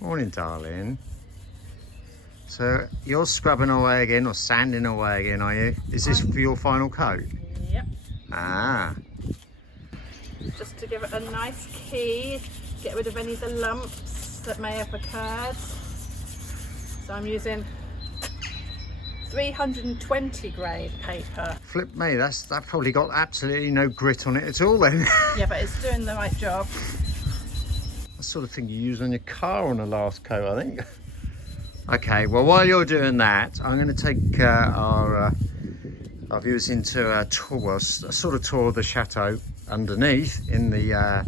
Morning, darling. So you're scrubbing away again or sanding away again, are you? Is this for your final coat? Yep. Ah, Just to give it a nice key, get rid of any of the lumps that may have occurred. So I'm using 320 grade paper. flip me. That probably got absolutely no grit on it at all then. Yeah, but it's doing the right job. The sort of thing you use on your car on the last coat, I think. Okay, well, while you're doing that, I'm going to take our viewers into a tour, a sort of tour of the chateau underneath in the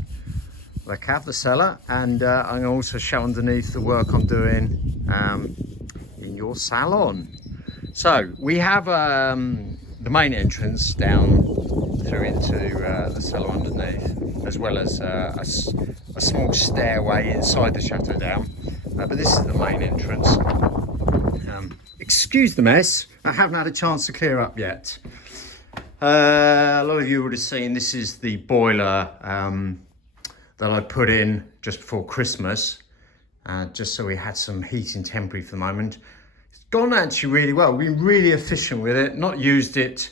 cave, the cellar, and I'm going to also show underneath the work I'm doing in your salon. So we have the main entrance down through into the cellar underneath, as well as a small stairway inside the chateau down. But this is the main entrance. Excuse the mess, I haven't had a chance to clear up yet. A lot of you would have seen this is the boiler that I put in just before Christmas, just so we had some heating temporary for the moment. It's gone actually really well. We've been really efficient with it, not used it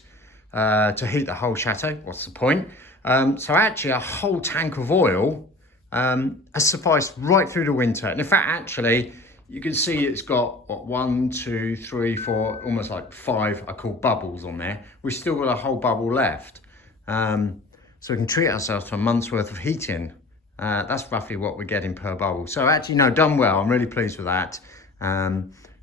to heat the whole chateau. What's the point? So actually a whole tank of oil has sufficed right through the winter. And in fact, actually, you can see it's got what, 1, 2, 3, 4, almost like 5, I call bubbles on there. We've still got a whole bubble left. So we can treat ourselves to a month's worth of heating. That's roughly what we're getting per bubble. So actually, no, done well. I'm really pleased with that.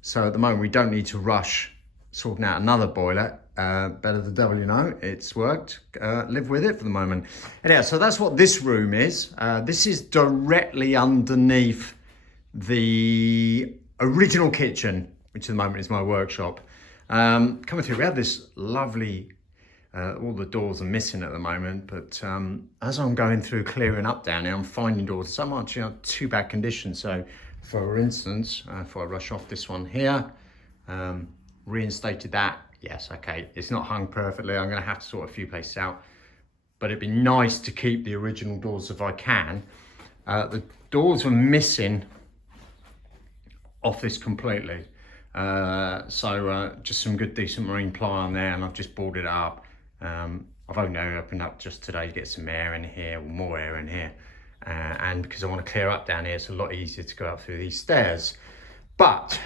So at the moment, we don't need to rush sorting out another boiler. Better the devil you know, it's worked. Live with it for the moment. Anyhow, so that's what this room is. This is directly underneath the original kitchen, which at the moment is my workshop. Coming through, we have this lovely, all the doors are missing at the moment, but as I'm going through clearing up down here, I'm finding doors, some aren't in too bad condition. So for instance, if I rush off this one here, reinstated that. Yes, okay, it's not hung perfectly. I'm gonna have to sort a few places out, but it'd be nice to keep the original doors if I can. The doors were missing off this completely. So just some good decent marine ply on there, and I've just boarded it up. I've only opened up just today to get some air in here, or more air in here. And because I want to clear up down here, it's a lot easier to go up through these stairs. But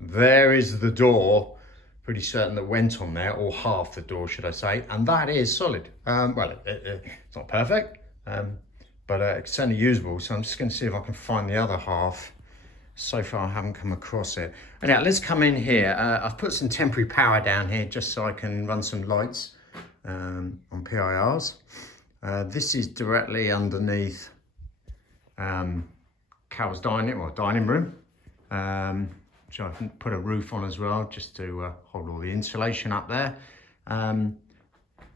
there is the door, pretty certain that went on there, or half the door, should I say, and that is solid. Well, it's not perfect, but it's certainly usable. So I'm just going to see if I can find the other half. So far, I haven't come across it. Now, let's come in here. I've put some temporary power down here just so I can run some lights on PIRs. This is directly underneath Carol's dining room, which I can put a roof on as well, just to hold all the insulation up there.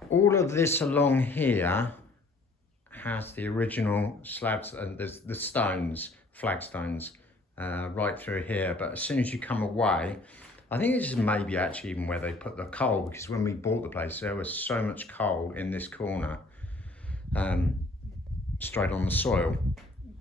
All of this along here has the original slabs, and there's the stones, flagstones, right through here. But as soon as you come away, I think this is maybe actually even where they put the coal, because when we bought the place, there was so much coal in this corner, straight on the soil.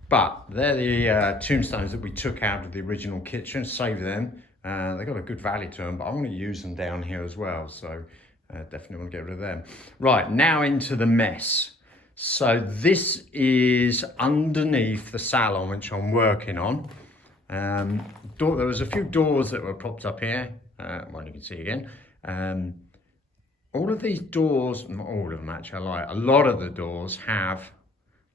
But they're the tombstones that we took out of the original kitchen, saved them. They got a good value to them, but I want to use them down here as well. So definitely want to get rid of them. Right, now into the mess. So this is underneath the salon, which I'm working on. There was a few doors that were propped up here. Well, you can see again. All of these doors, not all of them actually, a lot of the doors have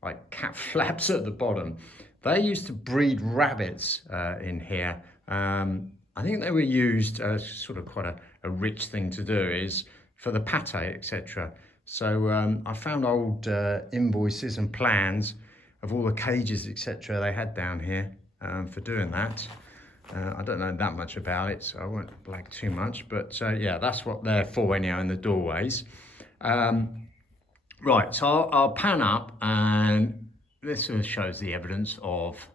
like cat flaps at the bottom. They used to breed rabbits in here. I think they were used sort of quite a rich thing to do, is for the pate, etc. So I found old invoices and plans of all the cages, etc. they had down here for doing that. I don't know that much about it, so I won't blag too much, but yeah, that's what they're for anyhow in the doorways. Right, so I'll pan up, and this sort of shows the evidence of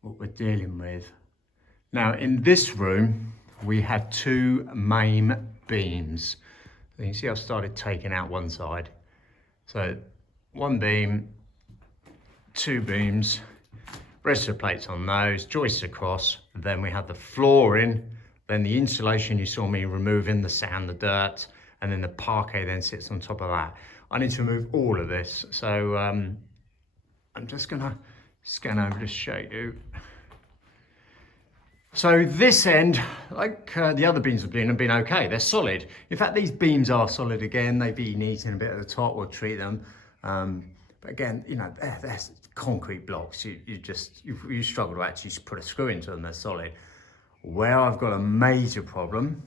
what we're dealing with. Now, in this room, we had 2 main beams. You can see I've started taking out one side. So 1 beam, 2 beams. rest of the plates on those, joists across, then we have the flooring, then the insulation you saw me removing, the sand, the dirt, and then the parquet then sits on top of that. I need to remove all of this, so I'm just gonna scan over to show you. So this end, like the other beams have been okay, they're solid. In fact, these beams are solid again. They've been eaten a bit at the top, we'll treat them. But again, you know, they're concrete blocks. You struggle to actually put a screw into them, they're solid. Where I've got a major problem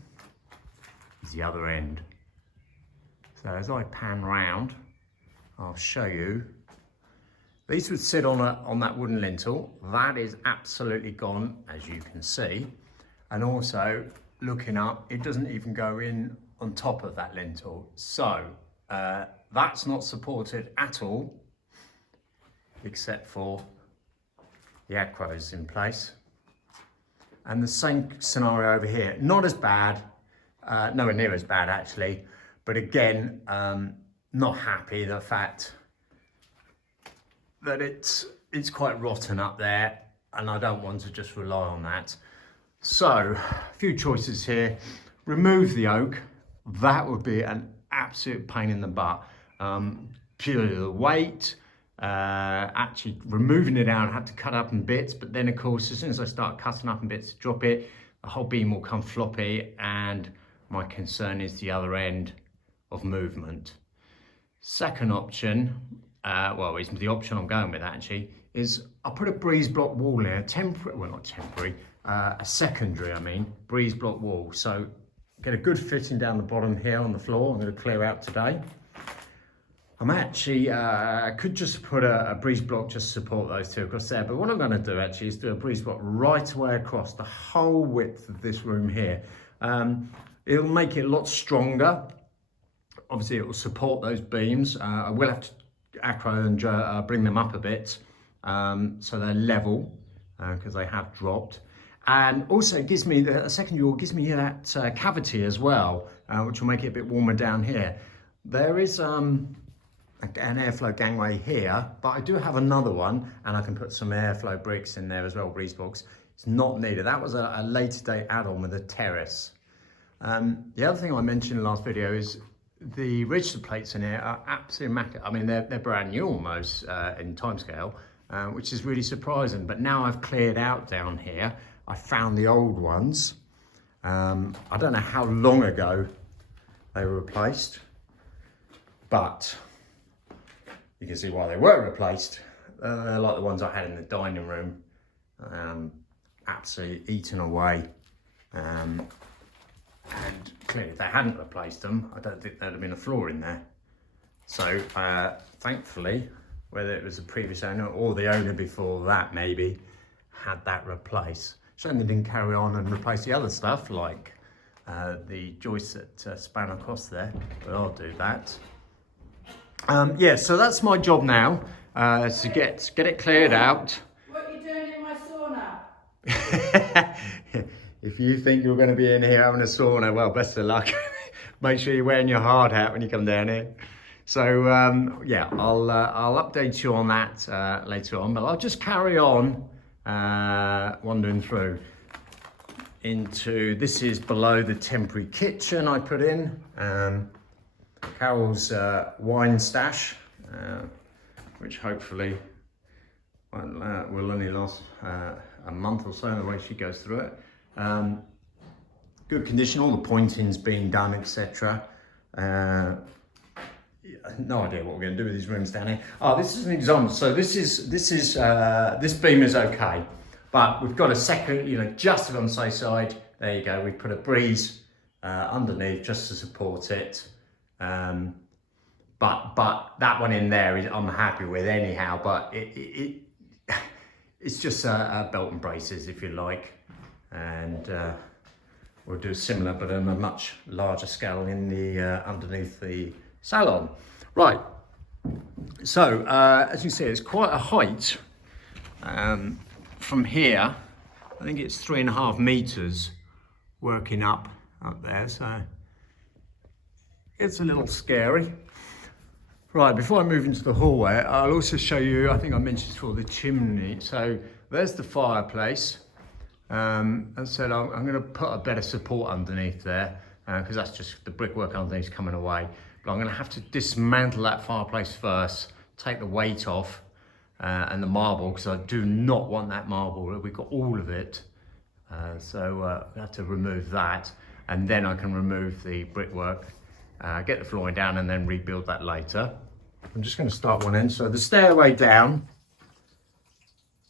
is the other end. So as I pan round, I'll show you. These would sit on that wooden lintel. That is absolutely gone, as you can see. And also, looking up, it doesn't even go in on top of that lintel. So, that's not supported at all, except for the acros in place. And the same scenario over here. Not as bad, nowhere near as bad actually, but again, not happy the fact that it's quite rotten up there, and I don't want to just rely on that. So, a few choices here. Remove the oak. That would be an absolute pain in the butt. Purely the weight, actually removing it out, I had to cut up in bits, but then of course, as soon as I start cutting up in bits to drop it, the whole beam will come floppy, and my concern is the other end of movement. Second option, well, it's the option I'm going with actually, is I'll put a breeze block wall in, a secondary, breeze block wall. So get a good fitting down the bottom here on the floor. I'm going to clear out today. I'm actually, I could just put a breeze block just to support those two across there, but what I'm going to do actually is do a breeze block right away across the whole width of this room here. It'll make it a lot stronger. Obviously, it will support those beams. I will have to acro and bring them up a bit so they're level because they have dropped. And also, it gives me a secondary wall, gives me that cavity as well, which will make it a bit warmer down here. There is an airflow gangway here, but I do have another one, and I can put some airflow bricks in there as well, breeze blocks. It's not needed. That was a later date add-on with a terrace. The other thing I mentioned in the last video is the register plates in here are absolutely immaculate. I mean, they're brand new almost in timescale, which is really surprising. But now I've cleared out down here, I found the old ones. I don't know how long ago they were replaced, but you can see why they were replaced. They're like the ones I had in the dining room, absolutely eaten away. And clearly, if they hadn't replaced them, I don't think there'd have been a floor in there. So, thankfully, whether it was the previous owner or the owner before that maybe, had that replaced. Shame they didn't carry on and replace the other stuff, like the joists that span across there, but I'll do that. Yeah, so that's my job now, to get it cleared out. What are you doing in my sauna? If you think you're going to be in here having a sauna, well, best of luck. Make sure you're wearing your hard hat when you come down here. So yeah, I'll update you on that later on, but I'll just carry on wandering through into, this is below the temporary kitchen I put in. Carol's wine stash, which hopefully will only last a month or so, the way she goes through it. Good condition, all the pointing's being done, etc. No idea what we're going to do with these rooms down here. Oh, this is an example. So this beam is okay, but we've got a second, just on the safe side. There you go. We put a breeze underneath just to support it. But that one in there I'm happy with anyhow. But it's just a belt and braces, if you like, and we'll do similar, but on a much larger scale in the underneath the salon. Right, so as you see, it's quite a height from here. I think it's 3.5 meters working up there, so it's a little scary. Right, before I move into the hallway, I'll also show you, I think I mentioned before, the chimney. So there's the fireplace. As I said, I'm going to put a better support underneath there because that's just the brickwork underneath coming away. But I'm going to have to dismantle that fireplace first, take the weight off and the marble, because I do not want that marble. We've got all of it. So I have to remove that, and then I can remove the brickwork, get the flooring down, and then rebuild that later. I'm just going to start one end. So the stairway down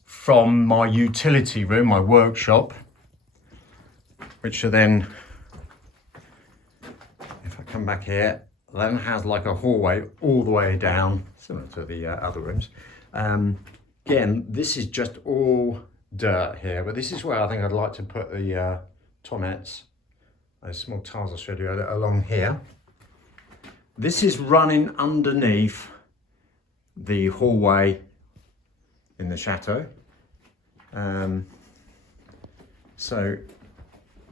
from my utility room, my workshop, which are then, if I come back here, then has like a hallway all the way down, similar to the other rooms. Again, this is just all dirt here, but this is where I think I'd like to put the tonnettes, those small tiles I showed you along here. This is running underneath the hallway in the chateau. So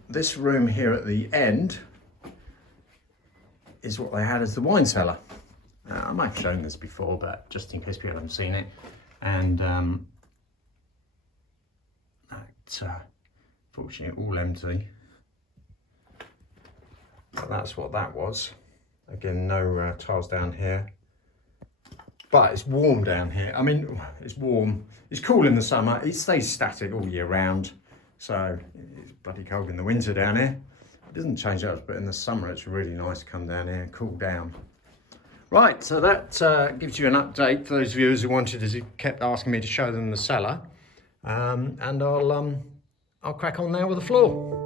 this room here at the end is what they had as the wine cellar. I might have shown this before, but just in case people haven't seen it. And fortunately all empty. But that's what that was. Again, no tiles down here. But it's warm down here. I mean, it's warm. It's cool in the summer. It stays static all year round. So it's bloody cold in the winter down here. It doesn't change up, but in the summer it's really nice to come down here and cool down. Right, so that gives you an update for those viewers who wanted, as you kept asking me to show them the cellar. And I'll crack on now with the floor.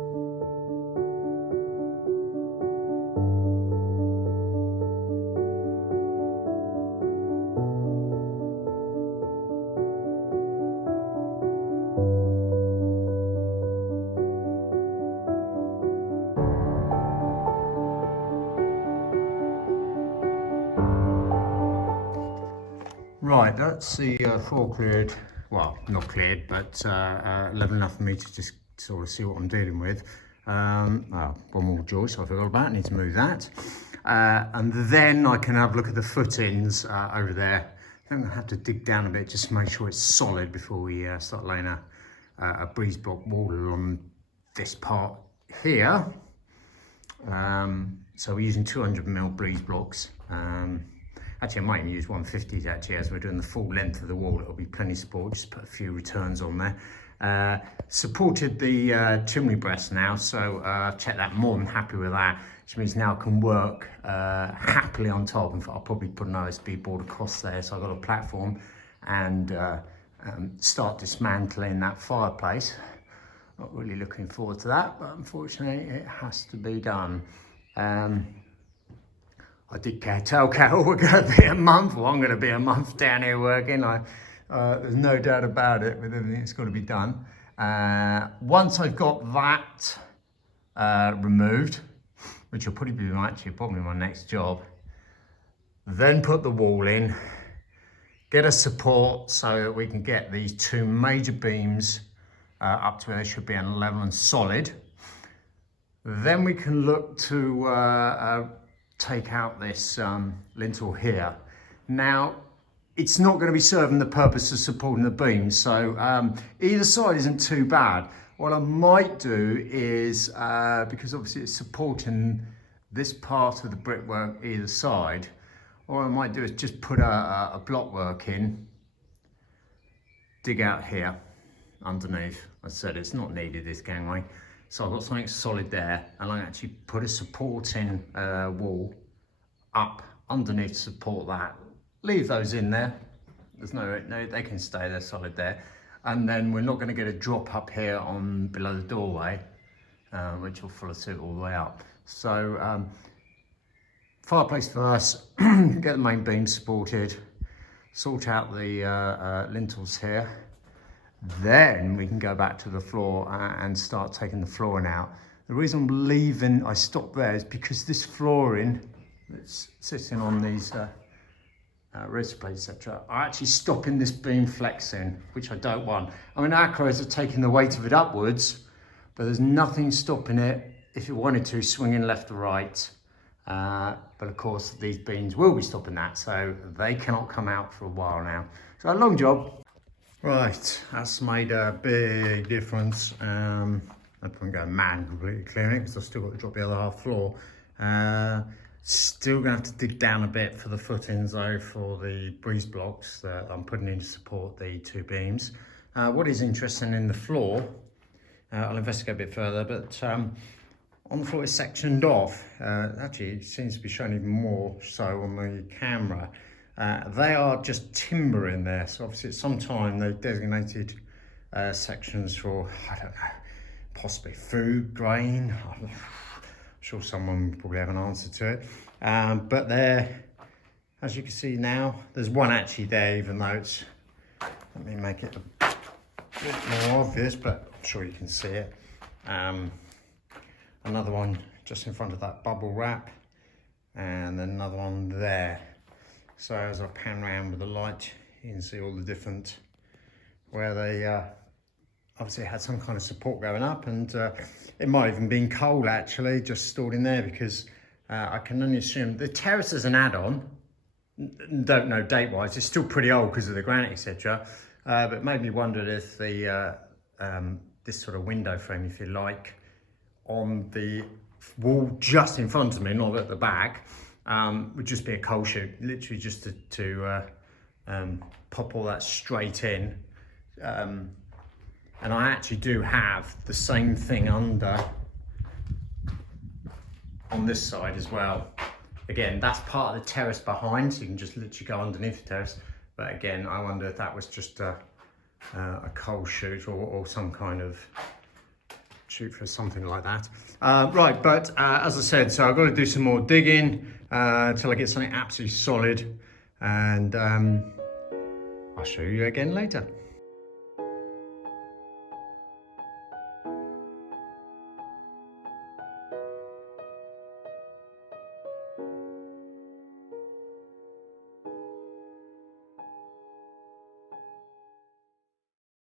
Right, that's the floor cleared. Well, not cleared, but level enough for me to just sort of see what I'm dealing with. One more joist I forgot about, I need to move that. And then I can have a look at the footings over there. I think I have to dig down a bit just to make sure it's solid before we start laying a breeze block wall along this part here. So we're using 200mm breeze blocks. Actually, I might even use 150s actually, as we're doing the full length of the wall. It'll be plenty of support, just put a few returns on there. Supported the chimney breast now, so check that, more than happy with that, which means now I can work happily on top. In fact, I'll probably put an OSB board across there, so I've got a platform, and start dismantling that fireplace. Not really looking forward to that, but unfortunately it has to be done. I did tell Carol we're going to be a month, well, I'm going to be a month down here working. There's no doubt about it, with everything that's got to be done. Once I've got that removed, which will probably be probably my next job, then put the wall in, get a support so that we can get these two major beams up to where they should be on level and solid. Then we can look to take out this lintel here. Now, it's not going to be serving the purpose of supporting the beams, so either side isn't too bad. What I might do is, because obviously it's supporting this part of the brickwork either side, what I might do is just put a block work in, dig out here underneath. As I said, it's not needed, this gangway. So I've got something solid there, and I actually put a supporting wall up underneath to support that. Leave those in there. There's no, they can stay there solid there. And then we're not going to get a drop up here on below the doorway, which will follow suit all the way up. So fireplace first, get the main beam supported, sort out the lintels here. Then we can go back to the floor and start taking the flooring out. The reason I stopped there is because this flooring that's sitting on these rest plates, etc., are actually stopping this beam flexing, which I don't want. I mean, acros are taking the weight of it upwards, but there's nothing stopping it, if you wanted to, swinging left or right. But of course these beams will be stopping that, so they cannot come out for a while now. So a long job. Right, that's made a big difference. No point going mad completely clearing it because I've still got to drop the other half floor. Still going to have to dig down a bit for the footings though, for the breeze blocks that I'm putting in to support the two beams. What is interesting in the floor, I'll investigate a bit further, but on the floor is sectioned off. Actually, it seems to be showing even more so on the camera. They are just timber in there, so obviously at some time they've designated sections for, I don't know, possibly food, grain. I'm sure someone will probably have an answer to it. But there, as you can see now, there's one actually there, even though it's, let me make it a bit more obvious, but I'm sure you can see it. Another one just in front of that bubble wrap, and then another one there. So as I pan around with the light, you can see all the different, where they obviously had some kind of support going up, and it might have even been coal actually, just stored in there, because I can only assume the terrace is an add-on. Don't know date-wise, it's still pretty old because of the granite, etc. But made me wonder if the this sort of window frame, if you like, on the wall just in front of me, not at the back, would just be a coal chute, literally just to pop all that straight in. And I actually do have the same thing under on this side as well. Again, that's part of the terrace behind, so you can just literally go underneath the terrace. But again, I wonder if that was just a coal chute or some kind of chute for something like that. Right, but as I said, so I've got to do some more digging till I get something absolutely solid, and I'll show you again later.